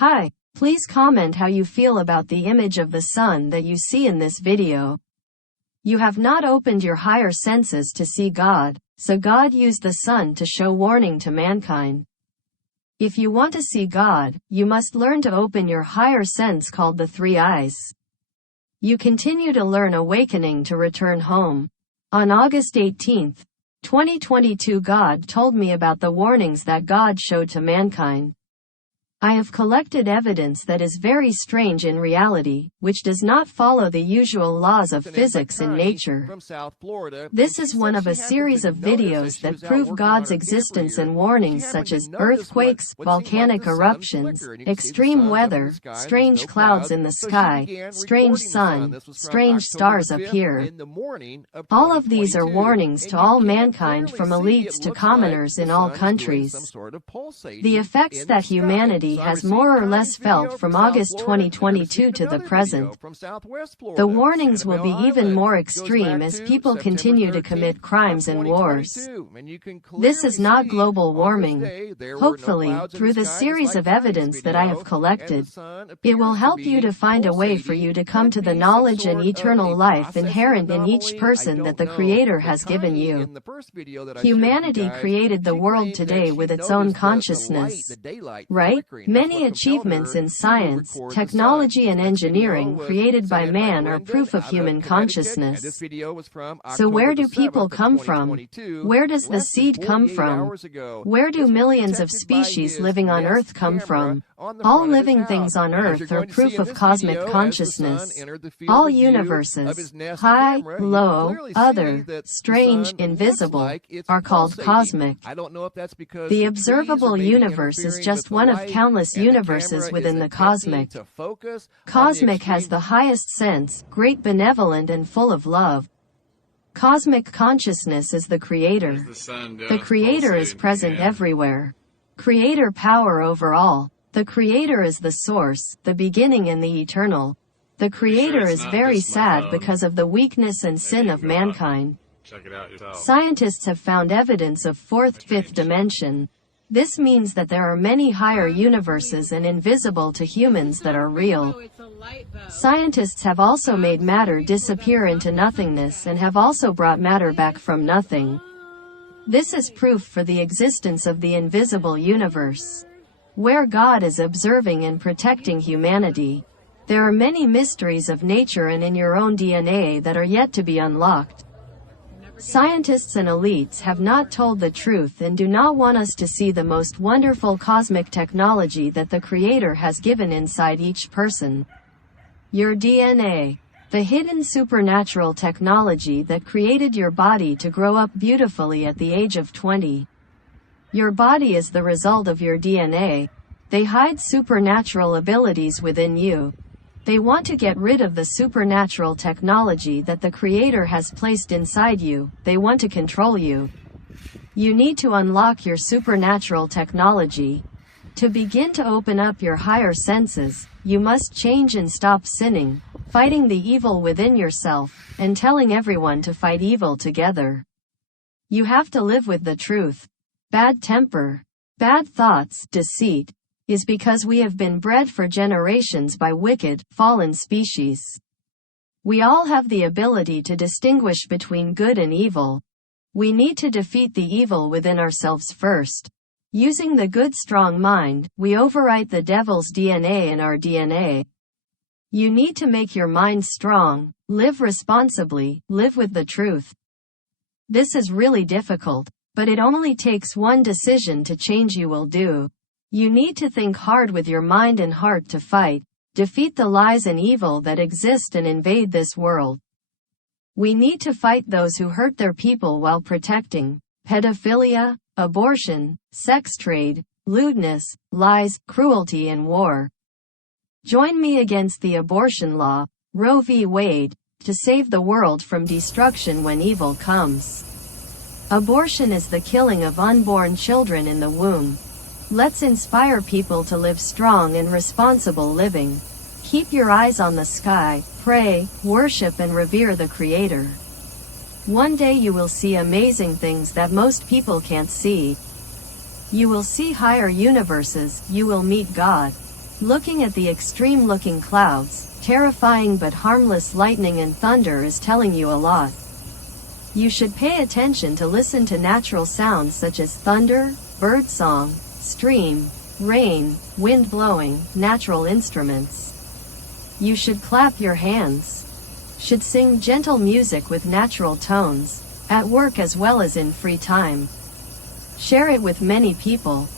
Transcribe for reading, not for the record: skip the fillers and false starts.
Hi, please comment how you feel about the image of the sun that you see in this video. You have not opened your higher senses to see God, so God used the sun to show warning to mankind. If you want to see God, you must learn to open your higher sense called the three eyes. You continue to learn awakening to return home. On August 18, 2022, God told me about the warnings that God showed to mankind. I have collected evidence that is very strange in reality, which does not follow the usual laws of physics in nature. This is one of a series of videos that prove God's existence and warnings such as earthquakes, volcanic eruptions, extreme weather, strange clouds in the sky, strange sun, strange stars appear. All of these are warnings to all mankind, from elites to commoners in all countries. The effects that humanity has more or less felt from August 2022 to the present. The warnings will be even more extreme as people continue to commit crimes and wars. This is not global warming. Hopefully, through the series of evidence that I have collected, it will help you to find a way for you to come to the knowledge and eternal life inherent in each person that the Creator has given you. Humanity created the world today with its own consciousness, right? Many achievements in science, technology and engineering created by man are proof of human consciousness. So where do people come from? Where does the seed come from? Where do millions of species living on Earth come from? All living things on Earth are proof of cosmic consciousness. All universes, high, low, other, strange, invisible, are called cosmic. The observable universe is just one of countless universes within the cosmic. Cosmic has the highest sense, great, benevolent and full of love. Cosmic consciousness is the Creator. The Creator is present everywhere. Creator power over all. The Creator is the source, the beginning and the eternal. The Creator is very sad because of the weakness and sin of mankind. Scientists have found evidence of fourth, fifth dimension. This means that there are many higher universes and invisible to humans that are real. Scientists have also made matter disappear into nothingness and have also brought matter back from nothing. This is proof for the existence of the invisible universe, where God is observing and protecting humanity. There are many mysteries of nature and in your own DNA that are yet to be unlocked. Scientists and elites have not told the truth and do not want us to see the most wonderful cosmic technology that the Creator has given inside each person. Your DNA. The hidden supernatural technology that created your body to grow up beautifully at the age of 20. Your body is the result of your DNA. They hide supernatural abilities within you. They want to get rid of the supernatural technology that the Creator has placed inside you. They want to control you. You need to unlock your supernatural technology. To begin to open up your higher senses, you must change and stop sinning, fighting the evil within yourself, and telling everyone to fight evil together. You have to live with the truth. Bad temper, bad thoughts, deceit, is because we have been bred for generations by wicked, fallen species. We all have the ability to distinguish between good and evil. We need to defeat the evil within ourselves first. Using the good strong mind, we overwrite the devil's DNA in our DNA. You need to make your mind strong, live responsibly, live with the truth. This is really difficult, but it only takes one decision to change. You will do. You need to think hard with your mind and heart to fight, defeat the lies and evil that exist and invade this world. We need to fight those who hurt their people while protecting pedophilia, abortion, sex trade, lewdness, lies, cruelty and war. Join me against the abortion law, Roe v. Wade, to save the world from destruction when evil comes. Abortion is the killing of unborn children in the womb. Let's inspire people to live strong and responsible living. Keep your eyes on the sky, pray, worship and revere the Creator. One day you will see amazing things that most people can't see. You will see higher universes, you will meet God. Looking at the extreme-looking clouds, terrifying but harmless lightning and thunder is telling you a lot. You should pay attention to listen to natural sounds such as thunder, birdsong, stream, rain, wind blowing, natural instruments. You should clap your hands. Should sing gentle music with natural tones, at work as well as in free time. Share it with many people.